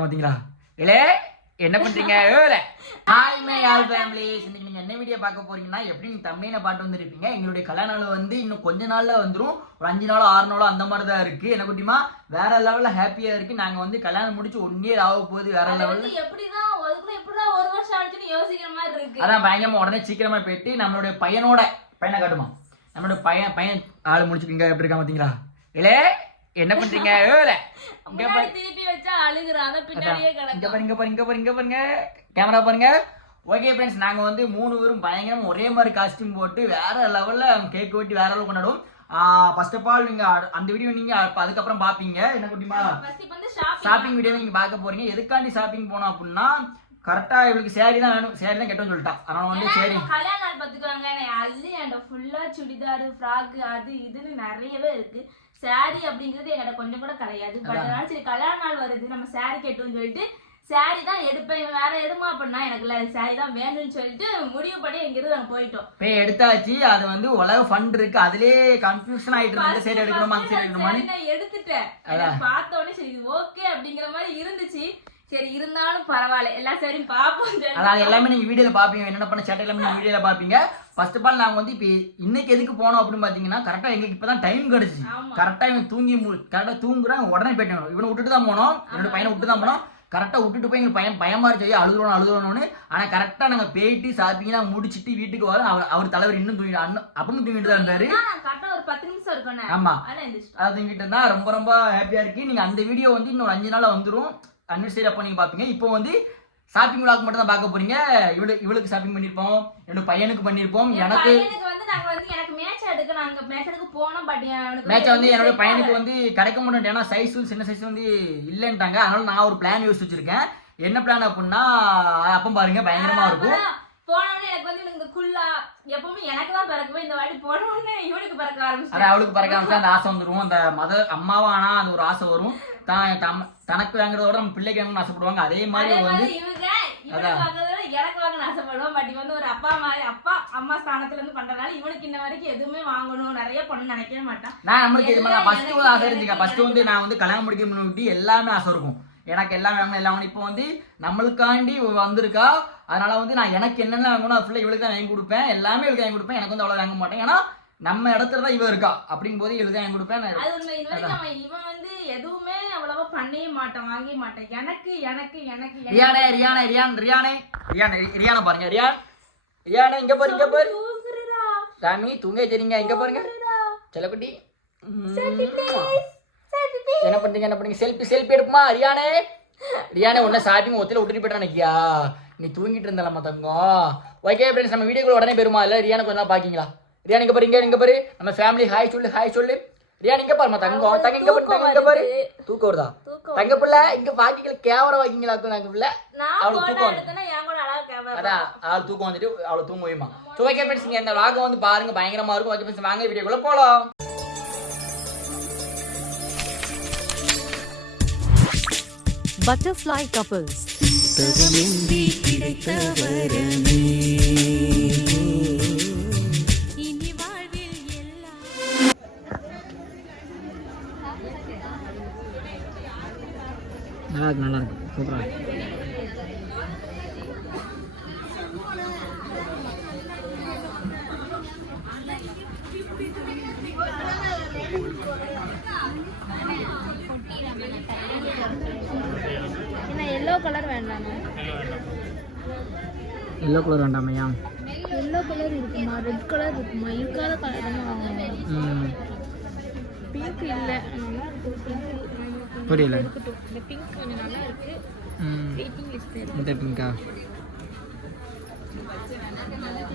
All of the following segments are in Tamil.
பாத்தீங்களா? இல்லே என்ன பண்றீங்க? ஏல. ஹாய் மை ஆல் ஃபேமிலிஸ் இன்னைக்கு நீங்க என்ன வீடியோ பார்க்க போறீங்கன்னா எப்படி நீங்க தமிழ்ல பாட்டு வந்திருப்பீங்க? எங்களுடைய கல்யாண நாள் வந்து இன்னும் கொஞ்ச நாள்ல வந்துரும். ஒரு அஞ்சு நாளோ ஆறு நாளோ அந்த மாதிரி தான் இருக்கு. என்ன குட்டிமா? வேற லெவல்ல ஹாப்பியா இருக்கு. நாங்க வந்து கல்யாணம் முடிச்சு ஒன் இயர் ஆக போகுது. வேற லெவல்ல எப்படிதான் அதுக்குள்ள எப்படிதான் ஒரு வருஷம் ஆச்சுன்னு யோசிக்கிற மாதிரி இருக்கு. அதான் பயங்கரமா உடனே சீக்கிரமா போயிட்டு நம்மளுடைய பையனோட பையனை காட்டுமா? நம்மளோட பையன் பையன் ஆள் முடிச்சுக்கிங்க எப்படி இருக்கா பாத்தீங்களா? இல்லே என்ன பண்றீங்க? ஏல. இங்க திருப்பி வச்சா அழுகுறான் பின்னாடியே இங்க பாருங்க பாருங்க பாருங்க பாருங்க. கேமரா பாருங்க. ஓகே ஃப்ரெண்ட்ஸ் நாங்க வந்து மூணு பேரும் பயங்கரமா ஒரே மாதிரி காஸ்டியூம் போட்டு வேற லெவல்ல கேக் வெட்டி வேற லெவல் கொண்டாடுவோம். ஃபர்ஸ்ட் ஆஃப் ஆல் நீங்க அந்த வீடியோ நீங்க அதுக்கப்புறம் பாப்பீங்க. என்ன குட்டிமா ஃபர்ஸ்ட் இப்ப வந்து ஷாப்பிங் ஷாப்பிங் வீடியோ நீங்க பார்க்க போறீங்க. எதுக்காண்டி ஷாப்பிங் போனோம் அப்படின்னா கரெக்டா இவளுக்கு சேரீ தான் வேணும். சேரீ தான் கெட்டோம்னு சொல்லிட்டா. அதனால வந்து சரி கல்யாண நாள் பாத்துக்குவாங்க அள்ளி என்கிட்ட ஃபுல்லா சுடிதார் ஃப்ராக் அது இதுன்னு நிறையவே இருக்கு. சாரி அப்படிங்கிறது என்கிட்ட கொஞ்சம் கூட கிடையாது. பட் அதனால சரி கல்யாண நாள் வருது நம்ம சாரி கேட்டோம்னு சொல்லிட்டு சாரி தான் எடுப்பேன் வேற எடுமா அப்படின்னா எனக்கு இல்ல சாரி தான் வேணும்னு சொல்லிட்டு முடிவு பண்ணி எங்கிருந்து நாங்க போயிட்டோம். போய் எடுத்தாச்சு. அது வந்து உலக ஃபண்ட் இருக்கு. அதுலயே கன்ஃபியூஷன் ஆயிட்டு இருக்கு. சைடு எடுக்கணுமா சைடு எடுக்கணுமா சரி, நான் எடுத்துட்டேன். பார்த்த உடனே சரி ஓகே அப்படிங்கிற மாதிரி இருந்துச்சு. சரி இருந்தாலும் பரவாயில்ல. எல்லா சரியும் பார்ப்போம். சொல்லிட்டு அதாவது எல்லாமே நீங்க வீடியோல பாப்பீங்க என்னென்ன பண்ண சேட்டை எல்லாமே நீங்க வீடியோல பாப்பீங்க ஃபர்ஸ்ட் ஆஃப் ஆல் நாங்க வந்து இப்போ இன்னைக்கு எதுக்கு போனோம் அப்படின்னு பாத்தீங்கன்னா கரெக்டா எங்களுக்கு இப்பதான் டைம் கிடைச்சு ஆமா. கரெக்டா இவன் தூங்கி கரெக்டா தூங்குறான் உடனே போயிட்டோம் இவனை விட்டுட்டு தான் போனோம். என்னோட பையனை விட்டு தான் போனோம். கரெக்டா விட்டுட்டு போய் எங்களுக்கு பயமா இருந்துச்சு அழுதுறோம் அழுதுறோம்னு ஆனா கரெக்டா நாங்க போயிட்டு ஷாப்பிங்லாம் முடிச்சிட்டு வீட்டுக்கு வரோம். அவர் அவர் தலைவர் இன்னும் தூங்கி அண்ணன் அப்படின்னு தூங்கிட்டு தான் இருந்தாரு. கரெக்டா ஒரு பத்து நிமிஷம் இருக்கணும் ஆமா. ஆனா எந்திரிச்சிட்டோம். அது தூங்கிட்டு இருந்தா ரொம்ப ரொம்ப ஹாப்பியா இருக்கு. நீங்க அந்த வீடியோ வந்து இன்னொரு அஞ்சு நாள்ல வந்துரும். அன்னிவர்சரி அப்போ நீங்க பாப்பீங்க. இப்போ வந்து ஷாப்பிங் விளாக் மட்டும் தான் பார்க்க போறீங்க. இவளு இவளுக்கு ஷாப்பிங் பண்ணிருப்போம். என்னோட பையனுக்கு பண்ணிருப்போம். என் எனக்கு பையனுக்கு வந்து நாங்க வந்து எனக்கு மேட்ச் எடுக்க நாங்க மேட்ச் எடுக்க போனோம் பட் எனக்கு மேட்ச வந்து என்னோட பையனுக்கு. வந்து கிடைக்க மாட்டேன் ஏன்னா சைஸ் சின்ன சைஸ் வந்து இல்லைன்ட்டாங்க. அதனால நான் ஒரு பிளான் யோசிச்சு வச்சிருக்கேன். என்ன பிளான் அப்படின்னா அப்போ பாருங்க பயங்கரமா இருக்கும். அப்பதான் போன உடனே எனக்கு வந்து இவனுக்கு குல்லா எப்பவுமே எனக்கு தான் பிறக்குமே. இந்த வாட்டி போன உடனே இவனுக்கு பிறக்க அது அவளுக்கு பறக்க ஆரம்பிச்சா அந்த ஆசை வந்துரும். அந்த மத அம்மாவா ஆனா அது ஒரு ஆசை வரும். தான் தனக்கு வாங்குறதோட நம்ம பிள்ளைக்கு வாங்கணும்னு ஆசைப்படுவாங்க. அதே மாதிரி வந்து எனக்கு வாங்கணும்னு ஆசைப்படுவோம் பட் வந்து ஒரு அப்பா மாதிரி அப்பா அம்மா ஸ்தானத்துல இருந்து பண்றதுனால இவனுக்கு இன்ன வரைக்கும் எதுவுமே வாங்கணும். நிறைய பண்ணணும்னு நினைக்கவே மாட்டான். நான் நம்மளுக்கு இது மாதிரி ஃபர்ஸ்ட் எனக்கு, ஒரு ஆசை இருந்துச்சு ஃபர்ஸ்ட் வந்து நான் வந்து கல்யாணம் முடிக்க எல்லாமே ஆசை இருக்கும். எனக்கு எல்லாம் வாங்கணும் எல்லாம் வாங்கணும் இப்போ வந்து நம்மளுக்காண்டி வந்திருக்கா. அதனால வந்து நான் எனக்கு என்னென்ன வாங்கணும் ஃபுல்லாக இவளுக்கு தான் வாங்கி கொடுப்பேன். எல்லாமே இவளுக்கு வாங்கி கொடுப்பேன். எனக்கு வந்து அவ்வளோ வாங்க மாட்டேன். ஏன்னா நம்ம இடத்துல தான் இவ இருக்கா? அப்படிங்கும் போது இவளுக்கு தான் கொடுப்பேன் அது உண்மை. இது வரைக்கும் அவன் இவன் வந்து எதுவுமே அவ்வளவா பண்ணவே மாட்டான் வாங்கவே மாட்டான் எனக்கு எனக்கு எனக்கு ரியானே ரியானே ரியான் ரியானே. ரியானே ரியானை பாருங்க ரியான். ரியானே இங்க பாரு இங்க பாரு. சாமி தூங்க சரிங்க இங்க பாருங்க. செல்லக்குட்டி. என்ன பண்றீங்க என்ன பண்ணீங்க செல்ஃபி செல்ஃபி எடுப்புமா? ரியானே. ரியானே உன்ன ஷாப்பிங் ஒத்தில விட்டுட்டு போயிட்டான் நினைக்கியா நீ தூங்கிட்டு இருந்தலம்மா தங்கம். ஓகே ஃப்ரெண்ட்ஸ் நம்ம வீடியோக்குள்ள உடனே போயிருமா? இல்ல ரியானை கொஞ்சம் நேரம் பாக்கீங்களா? ரியான் இங்க பாரு இங்க இங்க பாரு. நம்ம ஃபேமிலி ஹாய் சொல்லு ஹாய் சொல்லு. ரியான் இங்க பாருமா தங்கம் தங்க இங்க பாரு தங்க இங்க பாரு. தூக்கம் வருதா? தங்க பிள்ளை இங்க பாக்கிங்களா கேமரா வாக்கிங்களா தங்க பிள்ளை? நான் அவளுக்கு தூக்கம் கேமரா அதான் அவள் தூக்கம் வந்துட்டு அவளை தூங்க வைமா ஸோ ஓகே ஃப்ரெண்ட்ஸ் நீங்க இந்த vlog வந்து பாருங்க பயங்கரமா இருக்கும். ஓகே ஃப்ரெண்ட்ஸ் வாங்க வீடியோக்குள்ள போலாம். Butterfly couples. இனி நல்லா இருக்கு நல்லா இருக்கு சூப்பரா இருக்கு என்ன எல்லோ கலர் வேண்டாமா? எல்லோ கலர் வேண்டாமையா? எல்லோ கலர் இருக்குமா? ரெட் கலர் இருக்குமா? இருக்காத கலர் பிங்க் இல்ல. நல்லா இருக்கு பிங்க் புரியல. இந்த பிங்க் கொஞ்சம் நல்லா இருக்கு. வெயிட்டிங் லிஸ்ட் இருக்கு. இந்த பிங்கா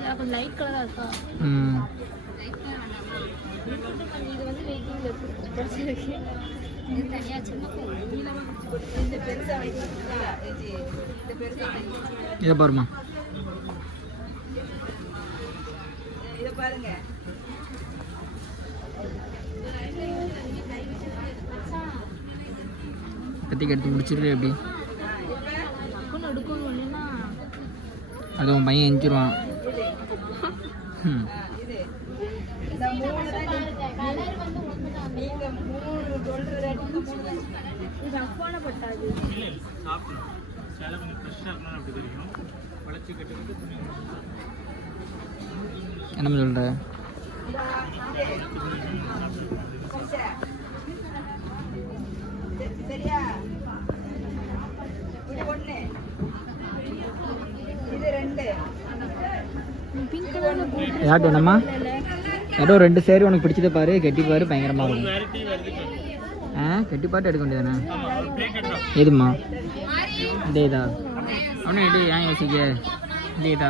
கொஞ்சம் லைட் கலரா இருக்கா ம் இது வந்து இருக்கு? பிடிச்சிருக்கு இது தனியா சின்ன இந்த பெருசா இந்த பெருசா இதை பாருமா இத பாருங்க. கத்திக்கு எடுத்து முடிச்சிரு எப்படி? அது உன் பையன் எஞ்சிருவான். என்ன சொல்ற? யார்ட்டு வேணாமா ஏதோ ரெண்டு சேரு உனக்கு பிடிச்சதை பாரு கெட்டி பாரு பயங்கரமா இருக்கும் ஆ கெட்டி பாட்டு எடுக்க வேண்டியதானே? எதுமா இந்த இதா அவனே எடு ஏன் யோசிக்க? இந்த இதா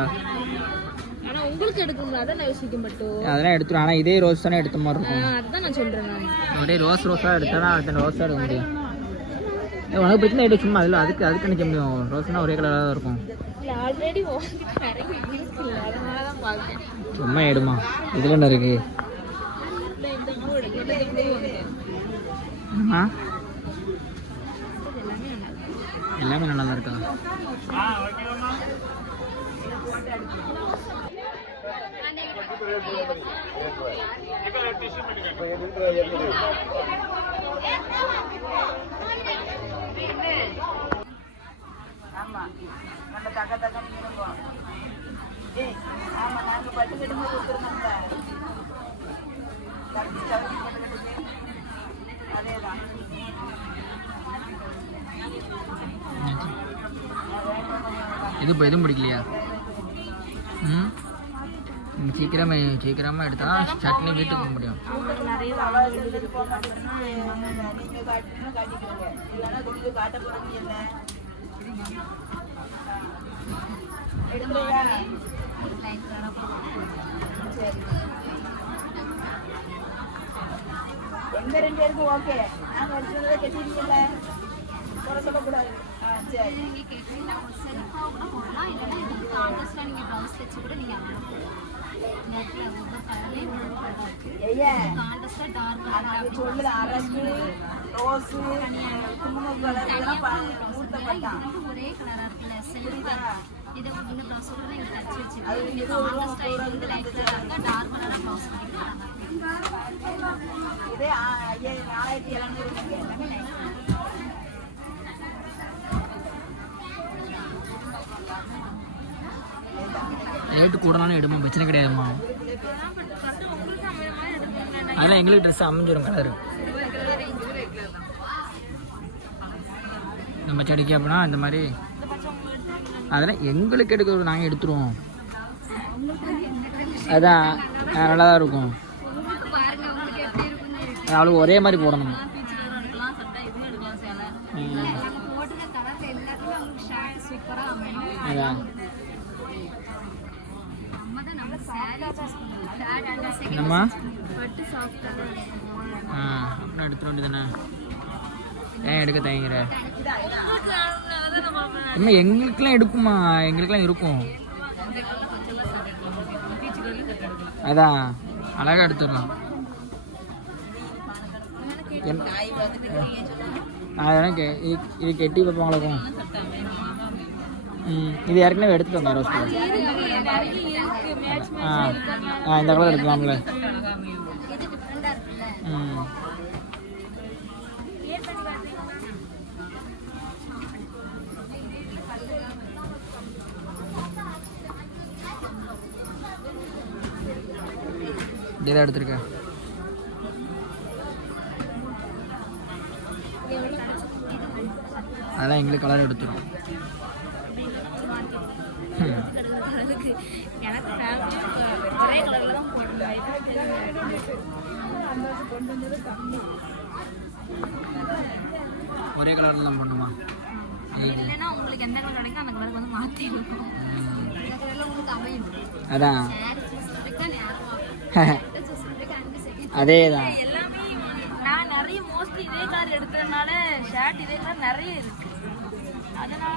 ஆனா உங்களுக்கு எடுக்கணும் அதான் நான் யோசிக்க மட்டும். அதெல்லாம் எடுத்துரும் ஆனால் இதே ரோஸ் தானே எடுத்த மாதிரி இருக்கும். ஒரே ரோஸ் ரோஸாக எடுத்தா தான் அடுத்த ரோஸாக எடுக்க முடியும். உனக்கு பிரச்சனை எடு சும்மா அதில் அதுக்கு அதுக்கு நினைக்க முடியும்? ரோஸ்னா ஒரே கலராக தான் இருக்கும். இல்ல ஆல்ரெடி நிறைய இருக்குல்ல அதனால தான் பார்த்தேன் சும்மா எடுமா இதில் என்ன இருக்கு? இல்ல இந்த பூ இருப்பான் நல்ல பூ வந்து என்னம்மா ஏய் நல்லா இருக்கு. பட்டு நல்லா கொடுத்துருந்தோம்ல இருக்கா ஆ ஓகேவாம்மா இப்போ டிஷ்யூ பண்ணிக்க இது இப்போ எதுவும் பிடிக்கலையா? ம்? சீக்கிரமே சீக்கிரமாக எடுத்தா சட்னி வீட்டுக்கு போக முடியும். அவங்களுக்கு நிறைய வாங்க வேண்டியது இருக்கு. அப்புறமா என் மாமா எங்க ரெண்டு பேருக்கும் ஓகே நாங்க வச்சிருந்ததை கட்டிட்டீங்கல்ல குறை சொல்லக்கூடாது ஆ சரி நீங்க கேக்குறீங்க செல்ஃபா கூட போடலாம் இல்லைன்னா இதுக்கு கான்ட்ராஸ்டா நீங்க ப்ளவுஸ் வச்சு கூட நீங்க அவ்வளோ நெட்ல ஒவ்வொரு கலர்லயும் இருக்கு ஐயா கான்ட்ராஸ்டா டார்க் ஆனா அது சொல்லுது அரசு ரோஸு குங்குமம் கலர் இதெல்லாம் பா- ஊட்டப்பட்டான் ஒரே கலரா இருக்குல்ல செல்ஃபா இது இந்த தச்சு வந்து லைட் டார்க் ப்ளவுஸ் இதே ரேட்டு கூடனாலும் எடுமா? பிரச்சனை கிடையாதும்மா அதெல்லாம் எங்களுக்கு ட்ரெஸ் அமைஞ்சிடும் கலர் நம்ம செடிக்கு அப்படின்னா இந்த மாதிரி அதெல்லாம் எங்களுக்கு எடுக்க நாங்கள் எடுத்துருவோம். அதான் நல்லா தான் இருக்கும். அவளுக்கு ஒரே மாதிரி போடணும். அதான். என்னம்மா? ஆ அப்புறம் எடுத்துட வேண்டியதானே ஏன் எடுக்க தயங்குற? அம்மா எங்களுக்கெல்லாம் எடுக்குமா எங்களுக்கெல்லாம் இருக்கும். அதான். அழகா எடுத்துடலாம். அதெல்லாம் கே இது கெட்டி வைப்பாங்களுக்கும் ம் இது ஏற்கனவே எடுத்துட்டு வந்தேன் ரோஸ் ஆ இந்த கலர் எடுக்கலாம்ல. இதான் எடுத்திருக்கேன். அதெல்லாம் எங்களுக்கு கலர் எடுத்துரும். ஒரே கலர்ல தான் பண்ணுமா இல்லைன்னா உங்களுக்கு எந்த கலர் கிடைக்கும் அந்த கலருக்கு வந்து மாற்றி அதான். அதே தான் எல்லாமே நான் நிறைய மோஸ்ட்லி இதே கார் எடுத்ததுனால ஷர்ட் இதே கார் நிறைய இருக்கு. அதனால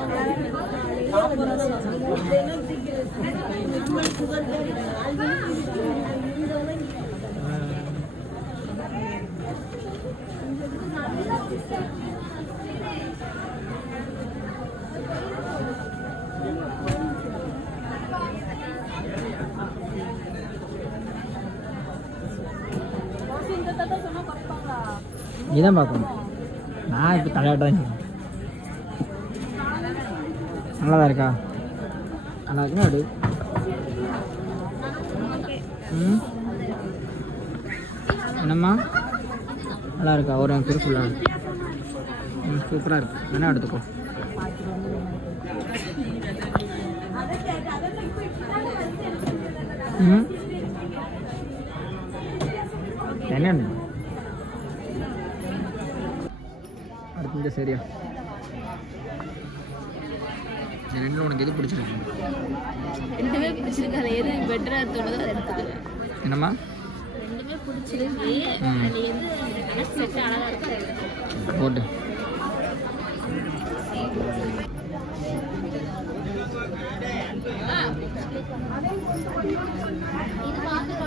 இதான் பார்க்கணும். நான் இப்போ தலையாட்டுறேன் நல்லா தான் இருக்கா? நல்லா இருக்குன்னா எடு ம்? என்னம்மா? நல்லா இருக்கா? ஒரு பேர் ம் சூப்பராக இருக்கு. வேணா எடுத்துக்கோ. ம்? என்ன அடுத்து சரியா? இந்த ரெண்டில் உனக்கு எது பிடிச்சிருக்கு? ரெண்டுமே பிடிச்சிருக்கு. அது எது பெட்டராக தோணுதோ அதை எடுத்துக்கிறேன் என்னம்மா? ரெண்டுமே பிடிச்சிருக்கு. ம். அது எது? கணக்கு அழகாக இருக்கோ அதை எடுத்துக்கிறேன் போட்டு. இது பார்த்தோம்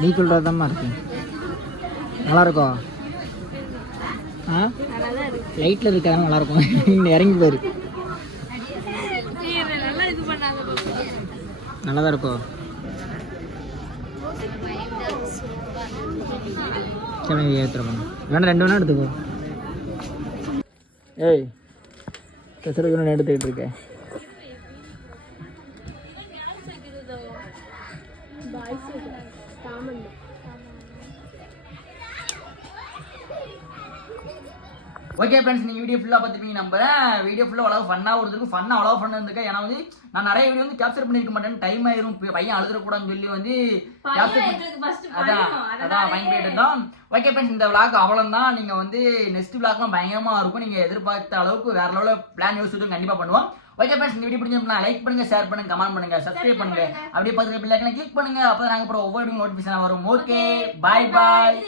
நீ சொல்கிறதாம்மா இருக்கு. நல்லா ஆ? லைட்டில் இருக்காங்க நல்லா இருக்கும் இன்னும் இறங்கி போயிரு. நல்லா தான் இருக்கோ சரி ஏற்றுறோம் வேணா ரெண்டு வேணா எடுத்துக்கோ. ஏய் பெசருக்கு ஒன்று எடுத்துக்கிட்டு இருக்கேன் ஓகே ஃப்ரெண்ட்ஸ் நீங்கள் வீடியோ ஃபுல்லாக பார்த்துருப்பீங்க நம்புறேன். வீடியோ ஃபுல்லாக அவ்வளோ ஃபன்னாக ஒருத்தருக்கு ஃபன்னாக அவ்வளோ ஃபன் இருந்திருக்கேன் ஏன்னா வந்து நான் நிறைய வீடியோ வந்து கேப்சர் பண்ணியிருக்க மாட்டேன். டைம் ஆயிரும். பையன் அழுதுறக்கூடாதுன்னு சொல்லி வந்து first அதான். அதான் போயிட்டு இருந்தோம். ஓகே ஃப்ரெண்ட்ஸ் இந்த விளாக் அவ்வளோதான் நீங்கள் வந்து நெக்ஸ்ட் விளாக்லாம் பயங்கரமாக இருக்கும். நீங்கள் எதிர்பார்த்த அளவுக்கு வேற லெவலில் பிளான் யோசிச்சு கண்டிப்பாக பண்ணுவோம். ஓகே ஃப்ரெண்ட்ஸ் இந்த வீடியோ பிடிச்சிருந்தா லைக் பண்ணுங்க ஷேர் பண்ணுங்க கமெண்ட் பண்ணுங்க சப்ஸ்கிரைப் பண்ணுங்க. அப்படியே பக்கத்துல பிள்ளைங்க கிளிக் பண்ணுங்க. அப்போ நாங்கள் அப்புறம் ஒவ்வொரு நோட்டிஃபிகேஷன் வரும். ஓகே பாய் பாய்